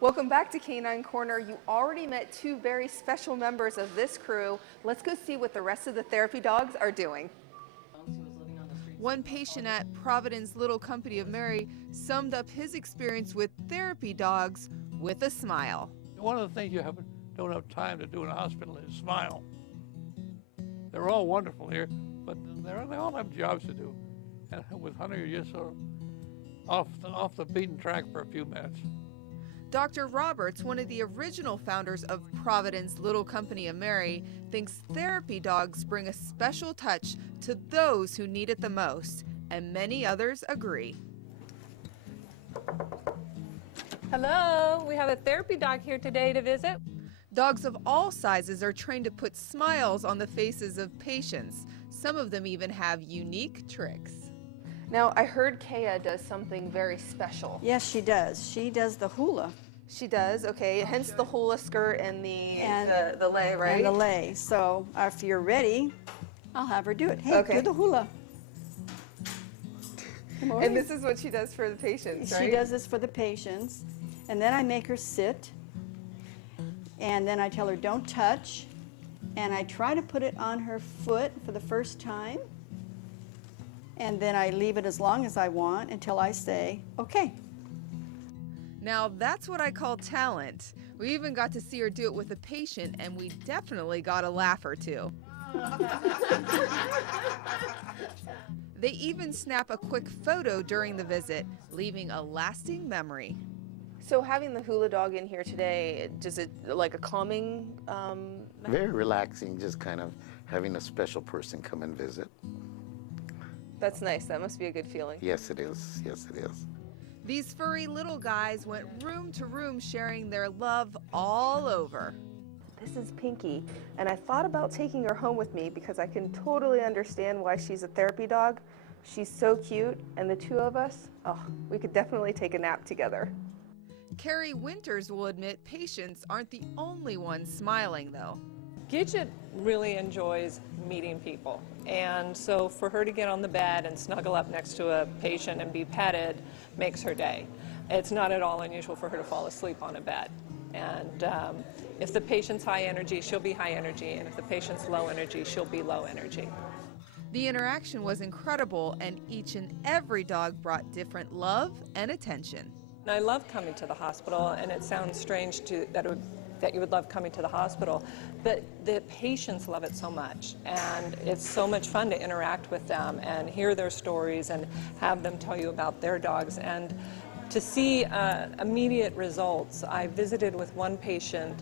Welcome back to Canine Corner. You already met two very special members of this crew. Let's go see what the rest of the therapy dogs are doing. One patient at Providence Little Company of Mary summed up his experience with therapy dogs with a smile. One of the things you don't have time to do in a hospital is smile. They're all wonderful here, but they all have jobs to do. And with Hunter, you're just sort of off the beaten track for a few minutes. Dr. Roberts, one of the original founders of Providence Little Company of Mary, thinks therapy dogs bring a special touch to those who need it the most, and many others agree. Hello, we have a therapy dog here today to visit. Dogs of all sizes are trained to put smiles on the faces of patients. Some of them even have unique tricks. Now, I heard Kea does something very special. Yes, she does. She does the hula. She does, okay, hence the hula skirt and the lei, right? And the lei. So if you're ready, I'll have her do it. Hey, okay. Do the hula. And this is what she does for the patients, right? She does this for the patients. And then I make her sit. And then I tell her don't touch. And I try to put it on her foot for the first time. And then I leave it as long as I want until I say, okay. Now that's what I call talent. We even got to see her do it with a patient, and we definitely got a laugh or two. They even snap a quick photo during the visit, leaving a lasting memory. So having the hula dog in here today, does it like a calming? Very relaxing, just kind of having a special person come and visit. That's nice. That must be a good feeling. Yes, it is. Yes, it is. These furry little guys went room to room sharing their love all over. This is Pinky, and I thought about taking her home with me because I can totally understand why she's a therapy dog. She's so cute, and the two of us, we could definitely take a nap together. Carrie Winters will admit patients aren't the only ones smiling, though. Gidget really enjoys meeting people, and so for her to get on the bed and snuggle up next to a patient and be petted makes her day. It's not at all unusual for her to fall asleep on a bed. And if the patient's high energy, she'll be high energy, and if the patient's low energy, she'll be low energy. The interaction was incredible, and each and every dog brought different love and attention. I love coming to the hospital, and it sounds strange that you would love coming to the hospital, but the patients love it so much, and it's so much fun to interact with them and hear their stories and have them tell you about their dogs and to see immediate results. I visited with one patient,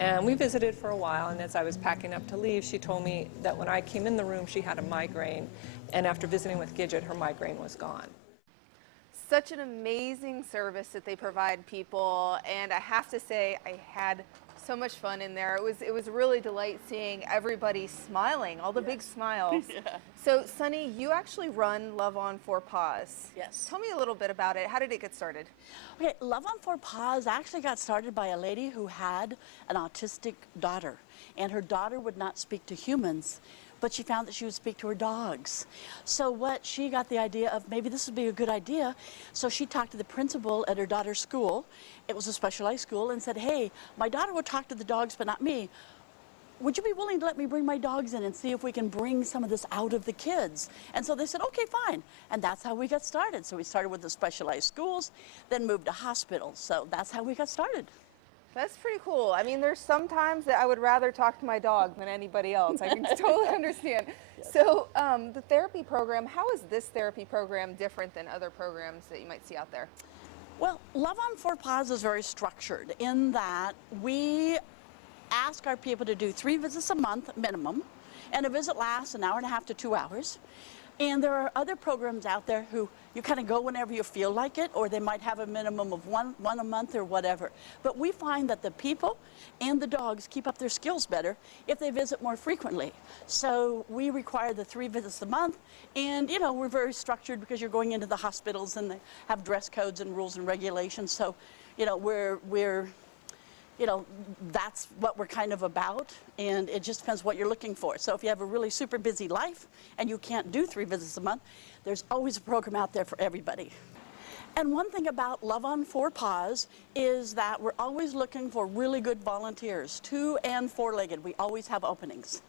and we visited for a while, and as I was packing up to leave, she told me that when I came in the room, she had a migraine, and after visiting with Gidget, her migraine was gone. Such an amazing service that they provide people, and I have to say I had so much fun in there. It was really a delight seeing everybody smiling, all the big smiles. Yeah. So Sunny, you actually run Love on 4 Paws. Yes. Tell me a little bit about it. How did it get started? Okay, Love on 4 Paws actually got started by a lady who had an autistic daughter, and her daughter would not speak to humans, but she found that she would speak to her dogs. So what she got the idea of, maybe this would be a good idea, so she talked to the principal at her daughter's school. It was a specialized school, and said, hey, my daughter will talk to the dogs, but not me. Would you be willing to let me bring my dogs in and see if we can bring some of this out of the kids? And so they said, okay, fine. And that's how we got started. So we started with the specialized schools, then moved to hospitals. So that's how we got started. That's pretty cool. I mean, there's some times that I would rather talk to my dog than anybody else. I can totally understand. Yes. So the therapy program, how is this therapy program different than other programs that you might see out there? Well, Love on 4 Paws is very structured in that we ask our people to do 3 visits a month minimum, and a visit lasts an hour and a half to 2 hours. And there are other programs out there who you kind of go whenever you feel like it, or they might have a minimum of one a month or whatever. But we find that the people and the dogs keep up their skills better if they visit more frequently. So we require the 3 visits a month, and you know, we're very structured because you're going into the hospitals and they have dress codes and rules and regulations. So, you know, you know, that's what we're kind of about, and it just depends what you're looking for. So if you have a really super busy life and you can't do 3 visits a month, there's always a program out there for everybody. And one thing about Love on 4 Paws is that we're always looking for really good volunteers, 2- and 4-legged. We always have openings.